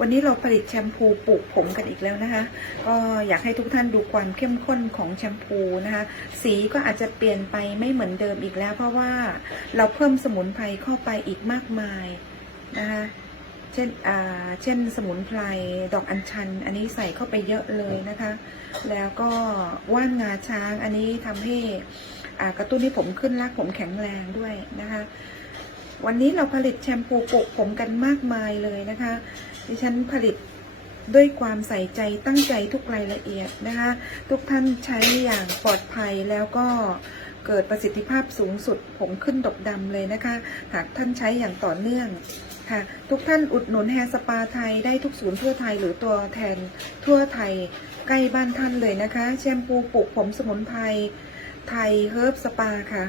วันนี้เราผลิตแชมพูปลูกผมกันอีกแล้วนะคะ ก็อยากให้ทุกท่านดูความเข้มข้นของแชมพูนะคะ สีก็อาจจะเปลี่ยนไปไม่เหมือนเดิมอีกแล้ว เพราะว่าเราเพิ่มสมุนไพรเข้าไปอีกมากมายนะคะเช่นอ่าเช่นสมุนไพรดอกอัญชัน อันนี้ใส่เข้าไปเยอะเลยนะคะ แล้วก็ว่านงาช้างอันนี้ทำให้อ่ากระตุ้นให้ผมขึ้นรากผมแข็งแรงด้วยนะคะวันนี้เราผลิตแชมพูปลูกผมกันมากมายเลยนะคะ ดิฉันผลิตด้วยความใส่ใจตั้งใจทุกรายละเอียดนะคะ ทุกท่านใช้อย่างปลอดภัยแล้วก็เกิดประสิทธิภาพสูงสุดผมขึ้นดกดำเลยนะคะ หากท่านใช้อย่างต่อเนื่องค่ะ ทุกท่านอุดหนุนแฮร์สปาไทยได้ทุกศูนย์ทั่วไทยหรือตัวแทนทั่วไทยใกล้บ้านท่านเลยนะคะ แชมพูปลูกผมสมุนไพรไทยเฮิร์บสปาค่ะ